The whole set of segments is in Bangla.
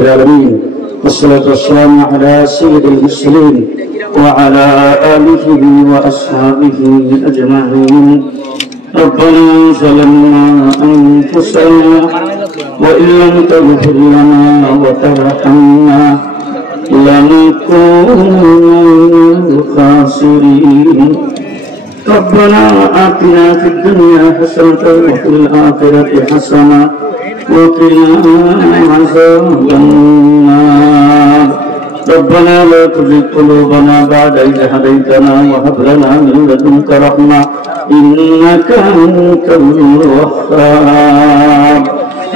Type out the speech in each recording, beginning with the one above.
العالمين والصلاة والسلام على سيد المرسلين وعلى آله وأصحابه أجمعين. ربنا ظلمنا أنفسنا وإن لم تغفر لنا وترحمنا لنكونن من الخاسرين. ربنا آتنا في الدنيا حسنة وفي الآخرة حسنة وقنا عذاب النار. ربنا لا تزغ قلوبنا بعد إذ هديتنا وهب لنا من لدنك رحمة إنك أنت الوهاب.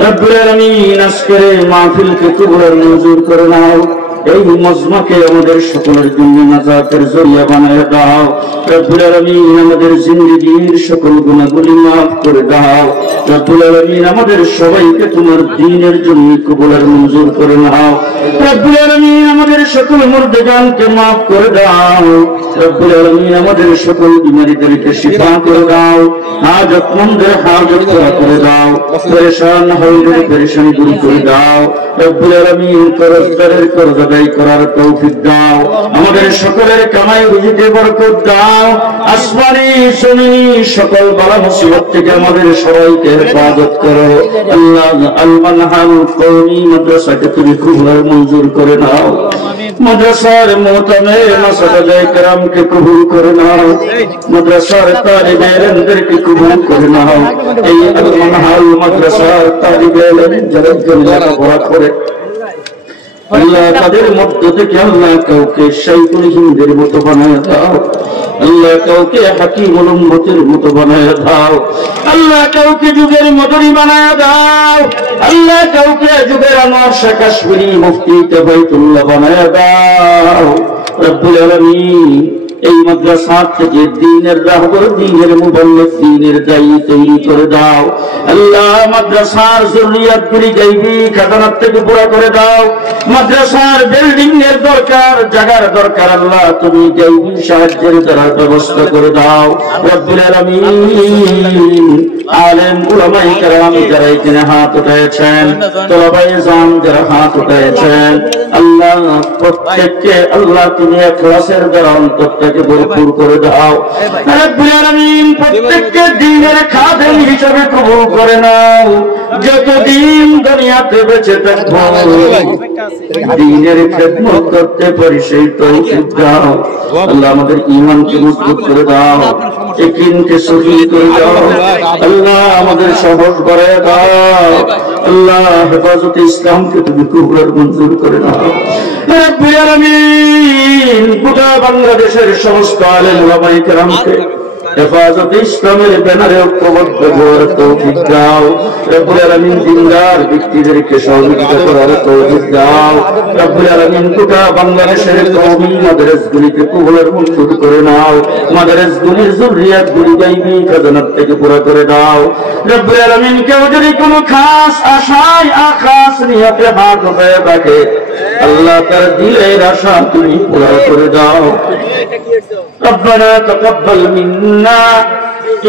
رب العالمين আজকের মাহফিলকে কবুল মঞ্জুর করে নাও। এই মজমাকে আমাদের সকলের জন্য নাজাতের জরিয়া বানায় দাও। রব্বুল আলামিন আমাদের জিন্দেগীর সকল গুনাহগুলি মাফ করে দাও। রব্বুল আলামিন আমাদের সবাইকে তোমার দ্বীনের জন্য কবুল আর মঞ্জুর করে নাও। রব্বুল আলামিন আমাদের সকল মুরদাগানকে মাফ করে দাও। রব্বুল আলামিন আমাদের সকল বিমারীদেরকে শিফা করে দাও। হাজতমন্দের হাজত পুরা করে দাও। পরেশান হইলে পরেশানি দূর করে দাও। রব্বুল আলামিন করজদারের করজ আদায় করার তৌফিক দাও। আমাদের সকলের কামাই রুজিতে বরকত দাও। আসমানি জমিনি সকল বালা মুসিবত থেকে আমাদের সবাইকে হেফাজত করো। আল্লাহ আল মানহাল কওমি মাদ্রাসাকে তুমি কবুল আর মঞ্জুর করে নাও। মাদ্রাসার মুহতামিম মাসাদায়ে কেরামকে কবুল করে নাও। মাদ্রাসার তালিবে ইলমদেরকে কবুল করে নাও। এই আল মানহাল মাদ্রাসার তালিবে ইলম যারা লেখাপড়া করে আল্লাহ তাদের মধ্য থেকে আল্লাহ কাউকে শাইখুল হিন্দের মতো বানায় দাও। আল্লাহ কাউকে হাকিমুল উম্মতের মতো বানায় দাও। আল্লাহ কাউকে যুগের মদনী বানায় দাও। আল্লাহ কাউকে যুগের আনোয়ার শাহ কাশ্মীরি মুফতি তাবাইতুল্লাহ বানায় দাও। রব্বুল আলামিন এই মাদ্রাসা থেকে দ্বীনের রাহবর, দ্বীনের মুবাল্লিগ, দ্বীনের দায়ী তৈরি করে দাও। আল্লাহ মাদ্রাসার যুররিয়াতগুলি গায়বী খাজানাত থেকে পুরা করে দাও। মাদ্রাসার বিল্ডিং এর দরকার, জায়গার দরকার, আল্লাহ তুমি গায়বী সাহায্যের দ্বারা ব্যবস্থা করে দাও। রব্বুল আলামিন আলেম উলামায়ে কেরাম যারা এখানে হাত উঠাইছেন, তলাবায়ে জাম যারা হাত উঠাইছেন, আল্লাহ প্রত্যেককে আল্লাহ তুমি ইখলাসের দ্বারা অন্তরটাকে ভরপুর করে দাও। রব্বুল আলামিন প্রত্যেককে দ্বীনের খাদেম হিসেবে কবুল করে নাও। যতদিন দুনিয়াতে বেঁচে থাকবো দ্বীনের খেদমত করতে পারি সেই তৌফিক দাও। আল্লাহ আমাদের ঈমানকে মজবুত করে দাও, ইয়াকিনকে সহি করে দাও। আল্লাহ আমাদের সাহস বাড়ায় দাও। আল্লাহ হেফাজতে ইসলামকে তুমি কবুল আর মঞ্জুর করে নাও। রব্বুল আলামিন গোটা বাংলাদেশের সমস্ত আলেম উলামায়ে কেরামকে হেফাজতে ইসলামের ব্যানারে ঐক্যবদ্ধ হওয়ার তৌফিক দাও। রব্বুল আলামিন দিনদার ব্যক্তিদেরকে সহযোগিতা করার তৌফিক দাও। রব্বুল আলামিন গোটা বাংলাদেশের কওমি মাদ্রাসাগুলিকে কবুল আর মঞ্জুর করে নাও। মাদ্রাসাগুলির যুররিয়াতগুলি গায়বী খাজানাত থেকে পুরা করে দাও। রব্বুল আলামিন কেউ যদি কোনো খাস আশায় আখাস নিয়তে হাত উঠায় থাকে, আল্লাহ তার দিলের আশা তুমি পুরা করে দাও। ربنا تقبل منا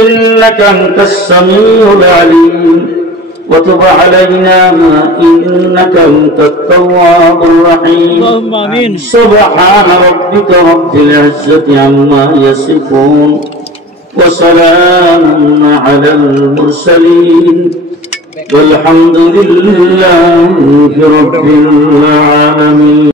إنك أنت السميع العليم وتب علينا إنك أنت التواب الرحيم. سبحان ربك رب العزة عما يصفون وسلام على المرسلين والحمد لله رب العالمين.